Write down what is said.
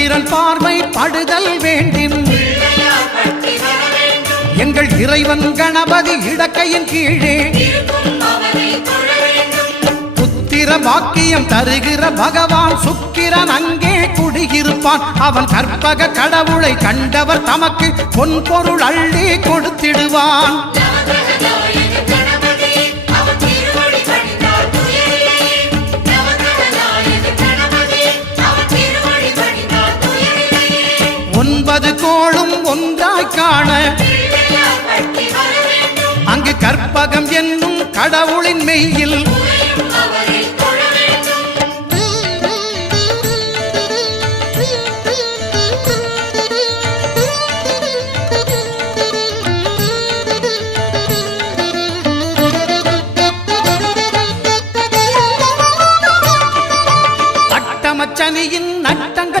இந்திரன் பார்வை படுதல் வேண்டும். எங்கள் இறைவன் கணபதி இடக்கையின் கீழே புத்திர பாக்கியம் தருகிற பகவான் சுக்கிரன் அங்கே குடியிருப்பான். அவன் கற்பக கடவுளை கண்டவர் தமக்கு பொன் பொருள் அள்ளி கொடுத்திடுவான். ஒன்பது கோளும் ஒன்றாய் காண அங்கு கற்பகம் என்னும் கடவுளின் மெய்யில்